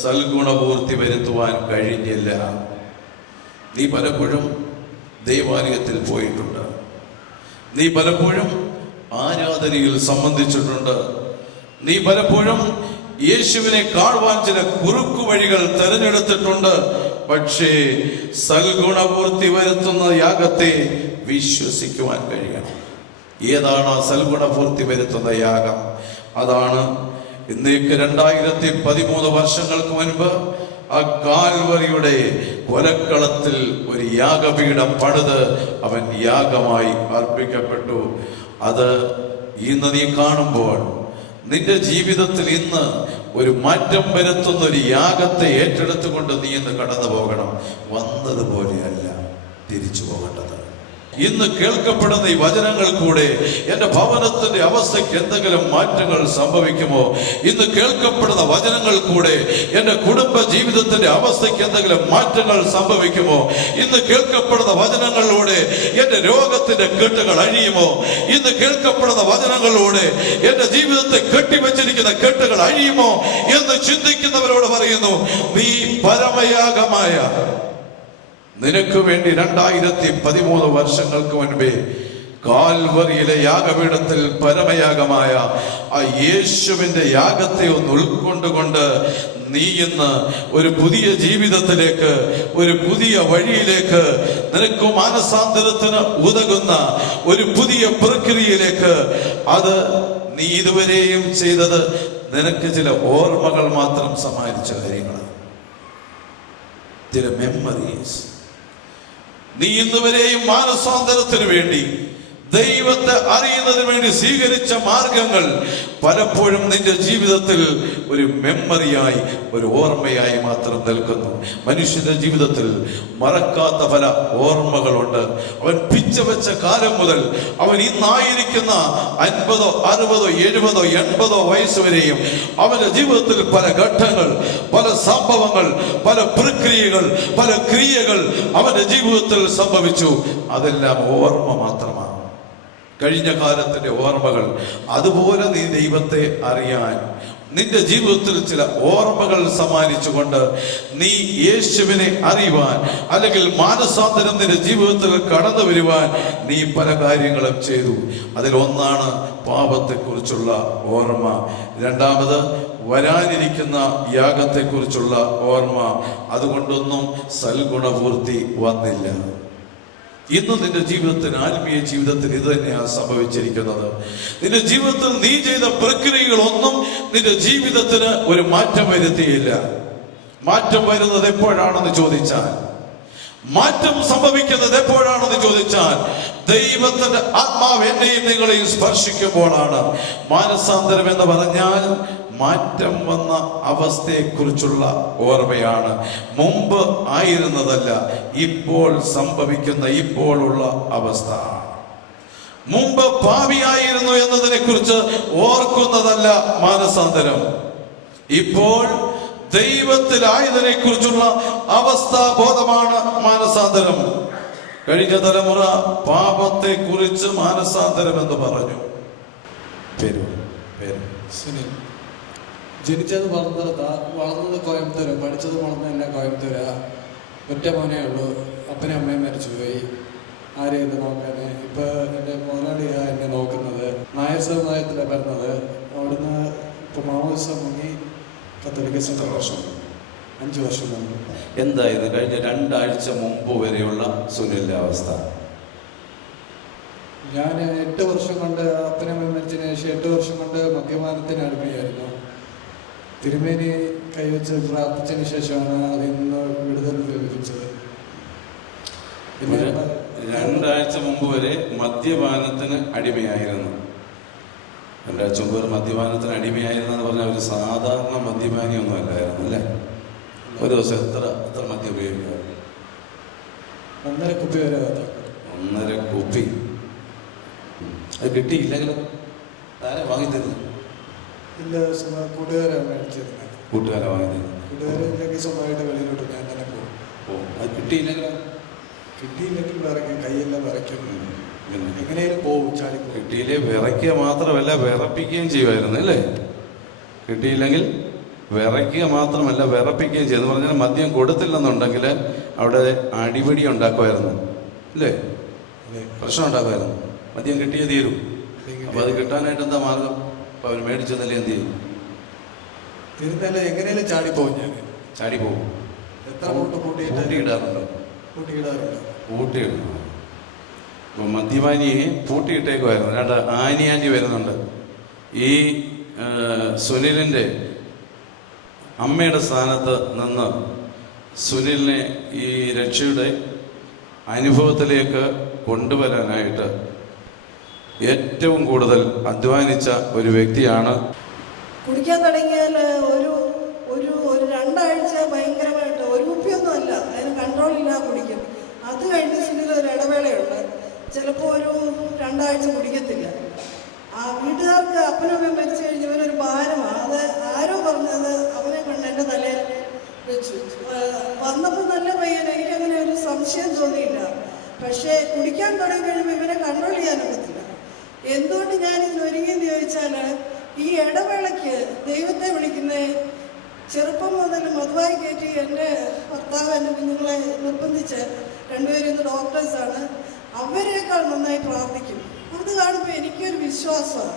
സൽഗുണപൂർത്തി വരുത്തുവാൻ കഴിഞ്ഞില്ല. നീ പലപ്പോഴും ദൈവാലയത്തിൽ പോയിട്ടുണ്ട്, നീ പലപ്പോഴും ആരാധനയിൽ സംബന്ധിച്ചിട്ടുണ്ട്, നീ പലപ്പോഴും യേശുവിനെ കാണുവാൻ ചില കുറുക്കു വഴികൾ തെരഞ്ഞെടുത്തിട്ടുണ്ട്. പക്ഷേ സൽഗുണപൂർത്തി വരുത്തുന്ന യാഗത്തെ വിശ്വസിക്കുവാൻ കഴിയണം. ഏതാണ് ആ സൽഗുണപൂർത്തി വരുത്തുന്ന യാഗം? അതാണ് ഇന്നേക്ക് 2013 വർഷങ്ങൾക്ക് മുൻപ് ആ കാൽവറിയുടെ കൊലക്കളത്തിൽ ഒരു യാഗപീഠം പണിത് അവൻ യാഗമായി അർപ്പിക്കപ്പെട്ടു. അത് ഇന്ന് നീ കാണുമ്പോൾ നിന്റെ ജീവിതത്തിൽ ഇന്ന് ഒരു മാറ്റം വരുത്തുന്ന ഒരു യാഗത്തെ ഏറ്റെടുത്തുകൊണ്ട് നീ ഇന്ന് കടന്നു പോകണം. വന്നതുപോലെയല്ല തിരിച്ചു പോകേണ്ടത്. ഇന്ന് കേൾക്കപ്പെടുന്ന ഈ വചനങ്ങൾ കൂടെ എൻ്റെ ഭവനത്തിന്റെ അവസ്ഥയ്ക്ക് എന്തെങ്കിലും മാറ്റങ്ങൾ സംഭവിക്കുമോ? ഇന്ന് കേൾക്കപ്പെടുന്ന വചനങ്ങൾ കൂടെ എൻ്റെ കുടുംബ ജീവിതത്തിന്റെ അവസ്ഥയ്ക്ക് എന്തെങ്കിലും മാറ്റങ്ങൾ സംഭവിക്കുമോ? ഇന്ന് കേൾക്കപ്പെടുന്ന വചനങ്ങളിലൂടെ എൻ്റെ രോഗത്തിന്റെ കെട്ടുകൾ അഴിയുമോ? ഇന്ന് കേൾക്കപ്പെടുന്ന വചനങ്ങളിലൂടെ എൻ്റെ ജീവിതത്തെ കെട്ടിവെച്ചിരിക്കുന്ന കെട്ടുകൾ അഴിയുമോ എന്ന് ചിന്തിക്കുന്നവരോട് പറയുന്നു, നീ പരമയാഗമായ നിനക്ക് വേണ്ടി 2013 വർഷങ്ങൾക്ക് മുൻപേ കാൽവറിയിലെ യാഗപീഠത്തിൽ പരമയാഗമായ ആ യേശുവിന്റെ യാഗത്തെ ഒന്ന് ഉൾക്കൊണ്ടുകൊണ്ട് നീ ഇന്ന് ഒരു പുതിയ ജീവിതത്തിലേക്ക്, ഒരു പുതിയ വഴിയിലേക്ക്, നിനക്ക് മാനസാന്തരത്തിന് ഉതകുന്ന ഒരു പുതിയ പ്രക്രിയയിലേക്ക്, അത് നീ ഇതുവരെയും ചെയ്തത് നിനക്ക് ചില ഓർമ്മകൾ മാത്രം സമ്മാനിച്ച കാര്യങ്ങളാണ്, ചില മെമ്മറീസ്. നീ ഇന്നുവരെയും മാനസാന്തരത്തിന് വേണ്ടി, ദൈവത്തെ അറിയുന്നതിന് വേണ്ടി സ്വീകരിച്ച മാർഗങ്ങൾ പലപ്പോഴും നിന്റെ ജീവിതത്തിൽ ഒരു മെമ്മറിയായി, ഒരു ഓർമ്മയായി മാത്രം നിൽക്കുന്നു. മനുഷ്യന്റെ ജീവിതത്തിൽ മറക്കാത്ത പല ഓർമ്മകളുണ്ട്. അവൻ പിച്ചവെച്ച കാലം മുതൽ അവൻ ഇന്നായിരിക്കുന്ന 50, 60, 70, 80 വയസ്സ് വരെയും അവന്റെ ജീവിതത്തിൽ പല ഘട്ടങ്ങൾ, പല സംഭവങ്ങൾ, പല പ്രക്രിയകൾ, പല ക്രിയകൾ അവന്റെ ജീവിതത്തിൽ സംഭവിച്ചു. അതെല്ലാം ഓർമ്മ മാത്രമാണ്, കഴിഞ്ഞ കാലത്തിന്റെ ഓർമ്മകൾ. അതുപോലെ നീ ദൈവത്തെ അറിയാൻ, നിന്റെ ജീവിതത്തിൽ ചില ഓർമ്മകൾ സമ്മാനിച്ചുകൊണ്ട് നീ യേശുവിനെ അറിയുവാൻ, അല്ലെങ്കിൽ മാനസാന്തരം നിന്റെ ജീവിതത്തിൽ കടന്നു വരുവാൻ നീ പല കാര്യങ്ങളും ചെയ്തു. അതിലൊന്നാണ് പാപത്തെക്കുറിച്ചുള്ള ഓർമ്മ. രണ്ടാമത് വരാനിരിക്കുന്ന യാഗത്തെക്കുറിച്ചുള്ള ഓർമ്മ. അതുകൊണ്ടൊന്നും സൽഗുണപൂർത്തി വന്നില്ല. ഇന്ന് നിന്റെ ജീവിതത്തിന്, ആത്മീയ ജീവിതത്തിൽ ഇത് തന്നെയാണ് സംഭവിച്ചിരിക്കുന്നത്. നിന്റെ ജീവിതത്തിൽ നീ ചെയ്ത പ്രക്രിയകളൊന്നും നിന്റെ ജീവിതത്തിന് ഒരു മാറ്റം വരുത്തിയില്ല. മാറ്റം വരുന്നത് എപ്പോഴാണെന്ന് ചോദിച്ചാൽ, മാറ്റം സംഭവിക്കുന്നത് എപ്പോഴാണെന്ന് ചോദിച്ചാൽ, ദൈവത്തിന്റെ ആത്മാവ് എന്നെയും നിങ്ങളെയും സ്പർശിക്കുമ്പോഴാണ്. മാനസാന്തരം എന്ന് പറഞ്ഞാൽ മാറ്റം വന്ന അവസ്ഥയെക്കുറിച്ചുള്ള ഓർമ്മയാണ്. മുമ്പ് ആയിരുന്നതല്ല, ഇപ്പോൾ സംഭവിക്കുന്ന, ഇപ്പോഴുള്ള അവസ്ഥ. മുമ്പ് പാപിയായിരുന്നു എന്നതിനെ കുറിച്ച് ഓർക്കുന്നതല്ല മാനസാന്തരം. ഇപ്പോൾ ദൈവത്തിലായതിനെ കുറിച്ചുള്ള അവസ്ഥാബോധമാണ് മാനസാന്തരം. കഴിഞ്ഞ തലമുറ പാപത്തെ കുറിച്ച് മാനസാന്തരം എന്ന് പറഞ്ഞു. സുനിൽ ജനിച്ചത് വളർന്നത് കോയമ്പത്തൂര്, പഠിച്ചത് വളർന്നത് എന്നെ കോയമ്പത്തൂരാ. ഒറ്റ മോനേ ഉള്ളൂ. അപ്പനും അമ്മയും മരിച്ചുപോയി. ആരെയും നോക്കാന്. ഇപ്പൊ എൻ്റെ മുതലാളിയാ എന്നെ നോക്കുന്നത്. നായർ സമുദായത്തിലാണ് വരുന്നത്. അവിടുന്ന് ഇപ്പൊ മാവോയിസം മുങ്ങി കത്തോലിക്ക വർഷം 5 വർഷം മുമ്പ്. എന്തായിരുന്നു കഴിഞ്ഞ 2 ആഴ്ച മുമ്പ് വരെയുള്ള സുനിലിന്റെ അവസ്ഥ? ഞാൻ 8 വർഷം കൊണ്ട്, അപ്പനമ്മ മരിച്ചതിന് ശേഷം 8 വർഷം കൊണ്ട് മദ്യപാനത്തിന് അടിമയായിരുന്നു. തിരുമേനി കൈവച്ച് പ്രാർത്ഥിച്ചതിന് ശേഷമാണ് അതിൽ നിന്ന് വിടുതൽ ലഭിച്ചത്. 2 ആഴ്ച മുമ്പ് വരെ മദ്യപാനത്തിന് അടിമയായിരുന്നു. 2 ആഴ്ച മുമ്പ് വരെ മദ്യപാനത്തിന് അടിമയായിരുന്നെന്ന് പറഞ്ഞാൽ ഒരു സാധാരണ മദ്യപാനിയൊന്നും അല്ലായിരുന്നു അല്ലേ? ഒരു ദിവസം എത്ര മദ്യം ഉപയോഗിക്കുക? 1.5 കുപ്പി വരെ. 1.5 കുപ്പി. അത് കിട്ടിയില്ലെങ്കിലും ആരെ വാങ്ങി തരുന്നു? ഇല്ല, കൂട്ടുകാരാണ് മേടിച്ചിരുന്നത്. കൂട്ടുകാരെ വാങ്ങി തരുന്നു. കൂട്ടുകാരില്ലെങ്കിൽ സ്വന്തമായിട്ട് വെളിയിലോട്ട് ഞാൻ തന്നെ പോകും. അത് കിട്ടിയില്ലെങ്കിലോ? കിട്ടിയില്ലെങ്കിൽ വിറയ്ക്കും, കൈയെല്ലാം വിറയ്ക്കും. എങ്ങനെയും പോകും, ചാടി. കിട്ടിയില്ലേ വിറയ്ക്കുക മാത്രമല്ല വിറപ്പിക്കുകയും ചെയ്യുമായിരുന്നു അല്ലേ? കിട്ടിയില്ലെങ്കിൽ വിറയ്ക്കുക മാത്രമല്ല വിറപ്പിക്കുകയും ചെയ്തു. പറഞ്ഞാൽ മദ്യം കൊടുത്തില്ലെന്നുണ്ടെങ്കിൽ അവിടെ അടിപിടി ഉണ്ടാക്കുമായിരുന്നു, അല്ലേ? പ്രശ്നം ഉണ്ടാക്കുമായിരുന്നു. മദ്യം കിട്ടിയേ തീരൂ. അപ്പോൾ അത് കിട്ടാനായിട്ട് എന്താ മാർഗം? അപ്പോൾ അവർ മേടിച്ചതല്ലേ എന്ത് ചെയ്യും? തിരുത്തല്ല എങ്ങനെയാലും ചാടിപ്പോവും. ഞാൻ ചാടിപ്പോവും. എത്ര കൂട്ട് പൂട്ടിയിടാറുണ്ടോ? പൂട്ടിയിടാറുണ്ട്. പൂട്ടിയിടും. അപ്പോൾ മദ്യപാനിയെ പൂട്ടിയിട്ടേക്കുമായിരുന്നു. രണ്ട് ആനിയാൻറ്റി വരുന്നുണ്ട്. ഈ സുനിലിൻ്റെ അമ്മയുടെ സ്ഥാനത്ത് നിന്ന് സുനിലിനെ ഈ രക്ഷയുടെ അനുഭവത്തിലേക്ക് കൊണ്ടുവരാനായിട്ട് ഏറ്റവും കൂടുതൽ അധ്വാനിച്ച ഒരു വ്യക്തിയാണ്. കുടിക്കാൻ തുടങ്ങിയാൽ ഒരു ഒരു ഒരു 2 ആഴ്ച ഭയങ്കരമായിട്ട്, ഒരു കുപ്പിയൊന്നും അല്ല, അതിന് കൺട്രോളില്ലാതെ കുടിക്കും. അത് കഴിഞ്ഞ് സുനിൽ ഒരു ഇടവേളയുണ്ട്, ചിലപ്പോൾ ഒരു 2 ആഴ്ച കുടിക്കത്തില്ല. ആ വീട്ടുകാർക്ക് അപ്പനമ്മ മരിച്ചു കഴിഞ്ഞവനൊരു ഭാരമാണ്. അത് ആരോ പറഞ്ഞത് അവനെ കൊണ്ട് എൻ്റെ തലയിൽ വെച്ചു. വന്നപ്പോൾ നല്ല പയ്യൻ, എനിക്കങ്ങനെ ഒരു സംശയം തോന്നിയില്ല. പക്ഷേ കുടിക്കാൻ തുടങ്ങി കഴിയുമ്പോൾ ഇവനെ കൺട്രോൾ ചെയ്യാനൊക്കത്തില്ല. എന്തുകൊണ്ട് ഞാനിതിന് ഒരുങ്ങിയെന്ന് ചോദിച്ചാൽ, ഈ ഇടവേളയ്ക്ക് ദൈവത്തെ വിളിക്കുന്ന ചെറുപ്പം മുതൽ മധുവായി കയറ്റി എൻ്റെ ഭർത്താവ് എൻ്റെ കുഞ്ഞുങ്ങളെ നിർബന്ധിച്ച്, 2 പേരും ഇന്ന് ഡോക്ടേഴ്സാണ്, അവരേക്കാൾ നന്നായി പ്രാർത്ഥിക്കും. അത് കാണുമ്പോൾ എനിക്കൊരു വിശ്വാസമാണ്,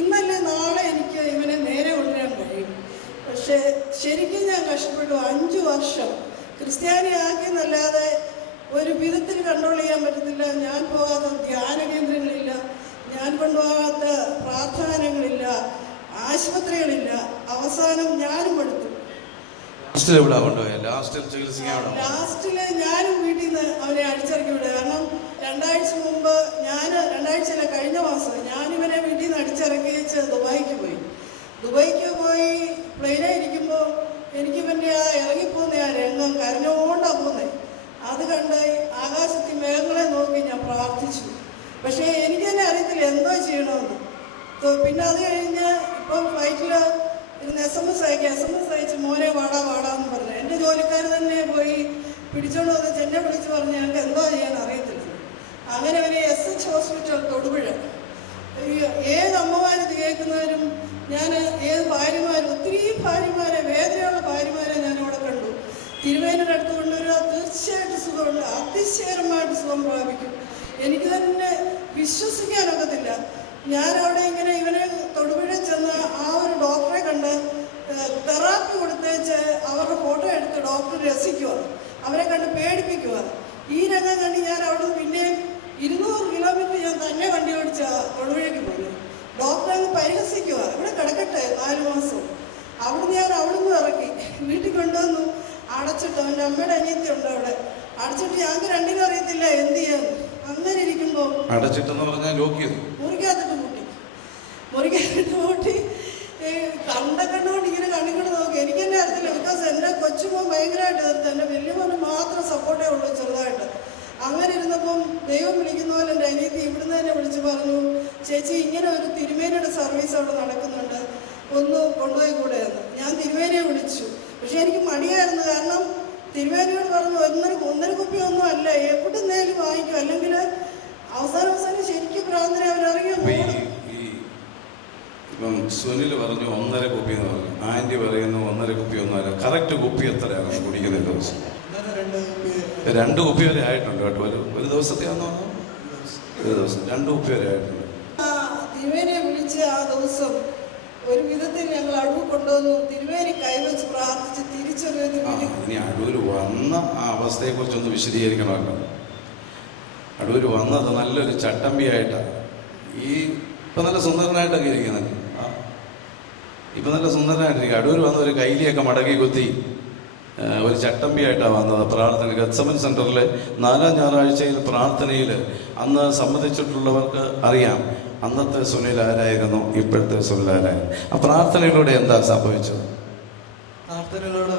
ഇന്നല്ലേ നാളെ എനിക്ക് ഇവനെ നേരെ കൊണ്ടുവരാൻ കഴിയും. പക്ഷേ ശരിക്കും ഞാൻ കഷ്ടപ്പെട്ടു. 5 വർഷം ക്രിസ്ത്യാനിയാക്കിയെന്നല്ലാതെ ഒരു വിധത്തിൽ കൺട്രോൾ ചെയ്യാൻ പറ്റത്തില്ല. ഞാൻ പോകാത്ത ധ്യാന കേന്ദ്രങ്ങളില്ല, ഞാൻ കൊണ്ടുപോകാത്ത പ്രാർത്ഥനകളില്ല, ആശുപത്രികളില്ല. അവസാനം ഞാനും എടുത്തു. ലാസ്റ്റില് ഞാനും വീട്ടിൽ നിന്ന് അവനെ അടിച്ചിറക്കി വിടുക. കാരണം 2 ആഴ്ച മുമ്പ് കഴിഞ്ഞ മാസം ഞാനിവനെ വീട്ടിൽ നിന്ന് അടിച്ചിറക്കി വെച്ച് ദുബായിക്ക് പോയി പ്ലെയിനായിരിക്കുമ്പോൾ എനിക്കിവൻ്റെ ആ ഇറങ്ങിപ്പോകുന്ന ആ രംഗം കരഞ്ഞുകൊണ്ടാണ് പോകുന്നത്. അത് കണ്ട് ആകാശത്തിൽ മേഘങ്ങളെ നോക്കി ഞാൻ പ്രാർത്ഥിച്ചു. പക്ഷേ എനിക്ക് തന്നെ അറിയത്തില്ല എന്തോ ചെയ്യണമെന്ന്. പിന്നെ അത് കഴിഞ്ഞ് ഇപ്പം ഫ്ലൈറ്റിൽ ഇരുന്ന് SMS അയച്ച് മോനെ വാടാന്ന് പറഞ്ഞു. എൻ്റെ ജോലിക്കാർ തന്നെ പോയി പിടിച്ചോണ്ട് വന്ന് എന്നെ വിളിച്ച് പറഞ്ഞ് ഞങ്ങൾക്ക് എന്തോ ചെയ്യാൻ അറിയത്തില്ല. അങ്ങനെ അവരെ SH ഹോസ്പിറ്റൽ തൊടുപുഴ, ഏത് അമ്മമാരിത് കേൾക്കുന്നവരും, ഞാൻ ഏത് ഭാര്യമാരും, ഒത്തിരി ഭാര്യമാരെ, വേദനയുള്ള ഭാര്യമാരെ ഞാനിവിടെ കണ്ടു. തിരുവേനയുടെ അടുത്ത് കൊണ്ടുവരിക, തീർച്ചയായിട്ടും സുഖമുണ്ട്, അതിശയകരമായിട്ട് സുഖം പ്രാപിക്കും. എനിക്ക് തന്നെ വിശ്വസിക്കാനൊക്കത്തില്ല. ഞാൻ അവിടെ ഇങ്ങനെ ഇവനെ തൊടുപുഴ ചെന്ന് ആ ഒരു ഡോക്ടറെ കണ്ട് തെറാപ്പി കൊടുത്തേച്ച് അവരുടെ ഫോട്ടോ എടുത്ത് ഡോക്ടർ രസിക്കുക, അവരെ കണ്ട് പേടിപ്പിക്കുക. ഈ രംഗം കണ്ട് ഞാൻ അവിടെ പിന്നെയും 200 കിലോമീറ്റർ ഞാൻ തന്നെ വണ്ടി ഓടിച്ച തൊടുപുഴയ്ക്ക് പോയി. ഡോക്ടറെ അങ്ങ് പരിഹസിക്കുക, ഇവിടെ കിടക്കട്ടെ 4 മാസം. അവിടുന്ന് ഇറക്കി വീട്ടിൽ കൊണ്ടുവന്നു, അടച്ചിട്ട്. അവൻ്റെ അമ്മയുടെ അനിയത്തി ഉണ്ട് അവിടെ, അടച്ചിട്ട് ഞങ്ങൾക്ക് 2 അറിയത്തില്ല എന്ത് ചെയ്യാന്ന്. അങ്ങനെ ഇരിക്കുമ്പോൾ അടച്ചിട്ടെന്ന് പറഞ്ഞാൽ മുറിക്കകത്തിട്ട് പൂട്ടി കണ്ടുകൊണ്ട് ഇങ്ങനെ കണ്ണിക്കൊണ്ട് നോക്കി. എനിക്ക് തന്നെ അറിയത്തില്ല, ബിക്കോസ് എൻ്റെ കൊച്ചുമോൻ ഭയങ്കരമായിട്ട് എതിർത്ത്, എൻ്റെ വലിയ മോന് മാത്രം സപ്പോർട്ടേ ഉള്ളൂ ചെറുതായിട്ട്. അങ്ങനെ ഇരുന്നപ്പം ദൈവം വിളിക്കുന്ന പോലെ എൻ്റെ അനിയത്തി ഇവിടുന്ന് തന്നെ വിളിച്ച് പറഞ്ഞു, ചേച്ചി ഇങ്ങനെ ഒരു തിരുമേനിയുടെ സർവീസ് അവിടെ നടക്കുന്നുണ്ട്, ഒന്ന് കൊണ്ടുപോയി കൂടെ എന്ന്. ഞാൻ തിരുമേനിയെ വിളിച്ചു. പക്ഷെ എനിക്ക് മടിയായിരുന്നു, കാരണം തിരുമേനിയോട് പറഞ്ഞു 1.5 കുപ്പി ഒന്നും അല്ല, എവിടുന്നേലും വാങ്ങിക്കും, അല്ലെങ്കിൽ അവസാനം ശരിക്കും പ്രാർത്ഥന അവരറിയാം. ഇപ്പം സുനിൽ പറഞ്ഞു 1.5 കുപ്പി എന്ന് പറഞ്ഞു, ആൻറ്റി പറയുന്നു 1.5 കുപ്പി ഒന്നുമല്ല. കറക്റ്റ് കുപ്പി എത്രയാണ് കുടിക്കുന്ന ദിവസം? 2 കുപ്പി വരെ ആയിട്ടുണ്ട് കേട്ടോ. ഒരു ദിവസത്തെ ആണോ? ഒരു ദിവസം 2 കുപ്പി വരെ ആയിട്ടുണ്ട്. തിരുമേനിയെ വിളിച്ച് ആ ദിവസം ഒരു വിധത്തിൽ ഞങ്ങൾ അടൂർ കൊണ്ടുവന്നു. തിരുമേനി കൈവച്ച് പ്രാർത്ഥിച്ച് തിരിച്ചൊരു ഇനി അടൂർ വന്ന ആ അവസ്ഥയെക്കുറിച്ചൊന്ന് വിശദീകരിക്കണമല്ലോ. അടൂർ വന്നത് നല്ലൊരു ചട്ടമ്പിയായിട്ടാണ്. ഇപ്പം നല്ല സുന്ദരനായിട്ടൊക്കെ ഇരിക്കുന്നുണ്ട്. ഇപ്പം നല്ല സുന്ദരനായിട്ടിരിക്കും. അടൂർ വന്ന ഒരു കൈലിയൊക്കെ മടക്കി കുത്തി ഒരു ചട്ടമ്പിയായിട്ടാണ് വന്നത്. പ്രാർത്ഥന ഗത്സമൻ സെൻറ്ററിൽ 4ാം ഞായറാഴ്ചയിൽ പ്രാർത്ഥനയിൽ അന്ന് സംബന്ധിച്ചിട്ടുള്ളവർക്ക് അറിയാം അന്നത്തെ സുനിൽ ആരായിരുന്നു, ഇപ്പോഴത്തെ സുനിൽ ആരായിരുന്നു. ആ പ്രാർത്ഥനയിലൂടെ എന്താ സംഭവിച്ചത്? പ്രാർത്ഥനയിലൂടെ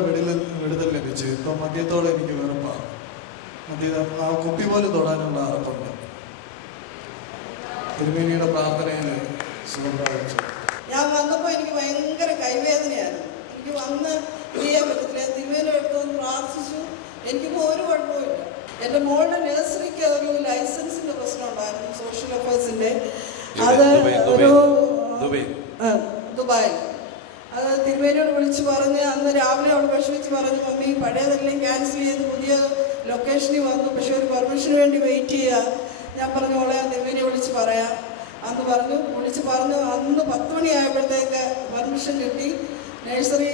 വിടുതൽ ലഭിച്ചു. ഇപ്പം മദ്യത്തോടെ എനിക്ക് വെറുപ്പാണ്. ആ കുപ്പി പോലും തൊടാനുള്ള അറപ്പുണ്ട്. തിരുമേനിയുടെ പ്രാർത്ഥനയിൽ സുഖം പ്രാപിച്ചു. ഞാൻ വന്നപ്പോൾ എനിക്ക് ഭയങ്കര കൈവേദനയായിരുന്നു. എനിക്ക് വന്ന് ചെയ്യാൻ പറ്റത്തില്ല. തിരുമേനി എടുത്തൊന്ന് പ്രാർത്ഥിച്ചു. എനിക്കിപ്പോൾ ഒരു കുഴപ്പമില്ല. എൻ്റെ മോളുടെ നഴ്സറിക്ക് ഒരു ലൈസൻസിൻ്റെ പ്രശ്നം ഉണ്ടായിരുന്നു, സോഷ്യൽ അഫയേഴ്സിൻ്റെ. അത് ഒരു ദുബായിൽ. അത് തിരുമേനിയോട് വിളിച്ച് പറഞ്ഞ് അന്ന് രാവിലെ അവൾ വിഷമിച്ച് പറഞ്ഞു, മമ്മി പഴയതെല്ലാം ക്യാൻസൽ ചെയ്ത് പുതിയ ലൊക്കേഷനിൽ വന്നു, പക്ഷെ ഒരു പെർമിഷന് വേണ്ടി വെയിറ്റ് ചെയ്യുക. ഞാൻ പറഞ്ഞു, മോളെ തിരുമേനിയെ വിളിച്ച് പറയാം. അന്ന് വിളിച്ച് പറഞ്ഞു. അന്ന് 10 മണിയായപ്പോഴത്തേക്ക് പെർമിഷൻ കിട്ടി. നഴ്സറി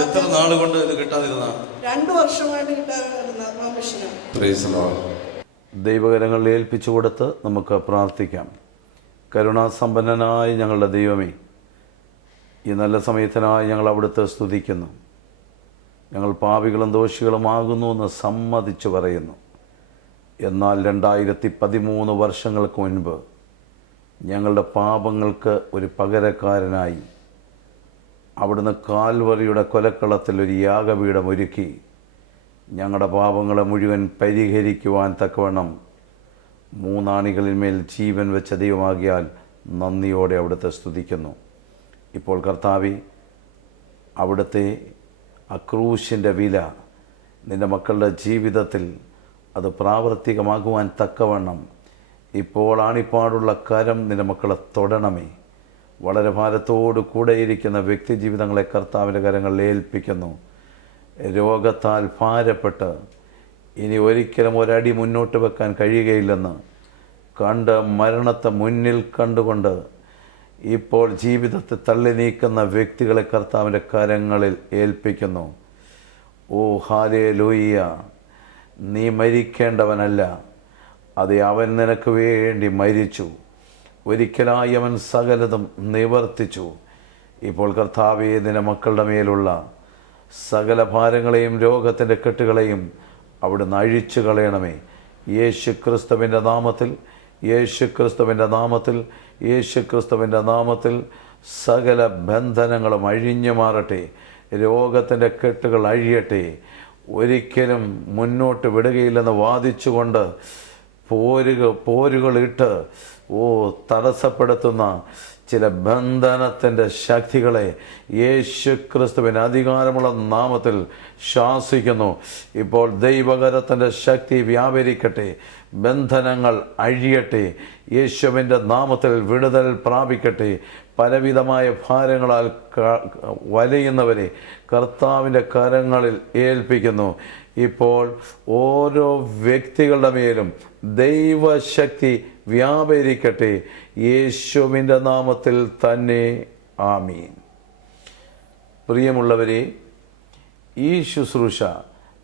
എത്ര നാൾ കൊണ്ട് ഇത് കിട്ടാതിരുന്ന? 2 വർഷമായിട്ട് കിട്ടാതിരുന്ന പെർമിഷന്. ദൈവകരങ്ങളിൽ ഏൽപ്പിച്ചു കൊടുത്ത് നമുക്ക് പ്രാർത്ഥിക്കാം. കരുണാസമ്പന്നനായ ഞങ്ങളുടെ ദൈവമേ, ഈ നല്ല സമയത്തിനായി ഞങ്ങൾ അവിടുത്തെ സ്തുതിക്കുന്നു. ഞങ്ങൾ പാപികളും ദോഷികളുമാകുന്നു എന്ന് സമ്മതിച്ചു പറയുന്നു. എന്നാൽ 2013 വർഷങ്ങൾക്ക് മുൻപ് ഞങ്ങളുടെ പാപങ്ങൾക്ക് ഒരു പകരക്കാരനായി അവിടുന്ന് കാൽവറിയുടെ കൊലക്കളത്തിൽ ഒരു യാഗപീഠം ഒരുക്കി ഞങ്ങളുടെ പാപങ്ങളെ മുഴുവൻ പരിഹരിക്കുവാൻ തക്കവണ്ണം 3 ആണികളിന്മേൽ ജീവൻ വെച്ച ദൈവമാകിയാൽ നന്ദിയോടെ അവിടുത്തെ സ്തുതിക്കുന്നു. ഇപ്പോൾ കർത്താവേ, അവിടുത്തെ ആ ക്രൂശിൻ്റെ വില നിൻ്റെ മക്കളുടെ ജീവിതത്തിൽ അത് പ്രാവർത്തികമാകുവാൻ തക്കവണ്ണം ഇപ്പോൾ ആണിപ്പാടുള്ള കരം നിൻ്റെ മക്കളെ തൊടണമേ. വളരെ ഭാരത്തോടു കൂടെയിരിക്കുന്ന വ്യക്തി ജീവിതങ്ങളെ കർത്താവിൻ്റെ കരങ്ങളിൽ ഏൽപ്പിക്കുന്നു. രോഗത്താൽ ഭാരപ്പെട്ട് ഇനി ഒരിക്കലും ഒരടി മുന്നോട്ട് വെക്കാൻ കഴിയുകയില്ലെന്ന് കണ്ട് മരണത്തെ മുന്നിൽ കണ്ടുകൊണ്ട് ഇപ്പോൾ ജീവിതത്തെ തള്ളി നീക്കുന്ന വ്യക്തികളെ കർത്താവിൻ്റെ കരങ്ങളിൽ ഏൽപ്പിക്കുന്നു. ഓ ഹല്ലേലൂയ! നീ മരിക്കേണ്ടവനല്ല, അത് അവൻ നിനക്ക് വേണ്ടി മരിച്ചു. ഒരിക്കലായി അവൻ സകലതും നിവർത്തിച്ചു. ഇപ്പോൾ കർത്താവേ, നിന്റെ മക്കളുടെ മേലുള്ള സകല ഭാരങ്ങളെയും രോഗത്തിൻ്റെ കെട്ടുകളെയും അവിടുന്ന് അഴിച്ചു കളയണമേ. യേശു ക്രിസ്തുവിൻ്റെ നാമത്തിൽ, യേശു ക്രിസ്തുവിൻ്റെ നാമത്തിൽ, യേശു ക്രിസ്തുവിൻ്റെ നാമത്തിൽ സകല ബന്ധനങ്ങളും അഴിഞ്ഞു മാറട്ടെ. രോഗത്തിൻ്റെ കെട്ടുകൾ അഴിയട്ടെ. ഒരിക്കലും മുന്നോട്ട് വിടുകയില്ലെന്ന് വാദിച്ചുകൊണ്ട് പോരുകളിട്ട് തടസ്സപ്പെടുത്തുന്ന ചില ബന്ധനത്തിൻ്റെ ശക്തികളെ യേശു ക്രിസ്തുവിന് അധികാരമുള്ള നാമത്തിൽ ശാസിക്കുന്നു. ഇപ്പോൾ ദൈവകരത്തിൻ്റെ ശക്തി വ്യാപരിക്കട്ടെ. ബന്ധനങ്ങൾ അഴിയട്ടെ. യേശുവിൻ്റെ നാമത്തിൽ വിടുതൽ പ്രാപിക്കട്ടെ. പലവിധമായ ഭാരങ്ങളാൽ വലയുന്നവരെ കർത്താവിൻ്റെ കരങ്ങളിൽ ഏൽപ്പിക്കുന്നു. ഇപ്പോൾ ഓരോ വ്യക്തികളുടെ മേലും ദൈവശക്തി വ്യാപരിക്കട്ടെ. യേശുവിൻ്റെ നാമത്തിൽ തന്നെ. ആമീൻ. പ്രിയമുള്ളവരെ, ഈ ശുശ്രൂഷ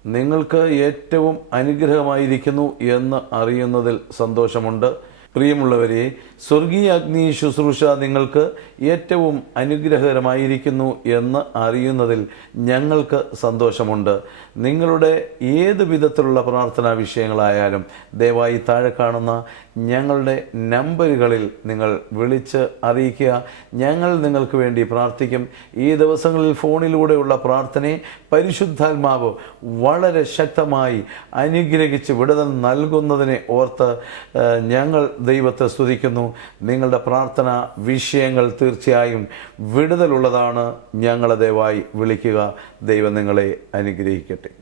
നിങ്ങൾക്ക് ഏറ്റവും അനുഗ്രഹമായിരിക്കുന്നു എന്ന് അറിയുന്നതിൽ സന്തോഷമുണ്ട്. പ്രിയമുള്ളവരെ, സ്വർഗീയ അഗ്നി ശുശ്രൂഷ നിങ്ങൾക്ക് ഏറ്റവും അനുഗ്രഹകരമായിരിക്കുന്നു എന്ന് അറിയുന്നതിൽ ഞങ്ങൾക്ക് സന്തോഷമുണ്ട്. നിങ്ങളുടെ ഏത് വിധത്തിലുള്ള പ്രാർത്ഥനാ വിഷയങ്ങളായാലും ദയവായി താഴെ കാണുന്ന ഞങ്ങളുടെ നമ്പറുകളിൽ നിങ്ങൾ വിളിച്ച് അറിയിക്കുക. ഞങ്ങൾ നിങ്ങൾക്ക് വേണ്ടി പ്രാർത്ഥിക്കും. ഈ ദിവസങ്ങളിൽ ഫോണിലൂടെയുള്ള പ്രാർത്ഥനയെ പരിശുദ്ധാത്മാവ് വളരെ ശക്തമായി അനുഗ്രഹിച്ച് വിടുതൽ നൽകുന്നതിനെ ഓർത്ത് ഞങ്ങൾ ദൈവത്തെ സ്തുതിക്കുന്നു. നിങ്ങളുടെ പ്രാർത്ഥന വിഷയങ്ങൾ തീർച്ചയായും വിടുതലുള്ളതാണ്. ഞങ്ങളെ ദയവായി വിളിക്കുക. ദൈവം നിങ്ങളെ അനുഗ്രഹിക്കട്ടെ.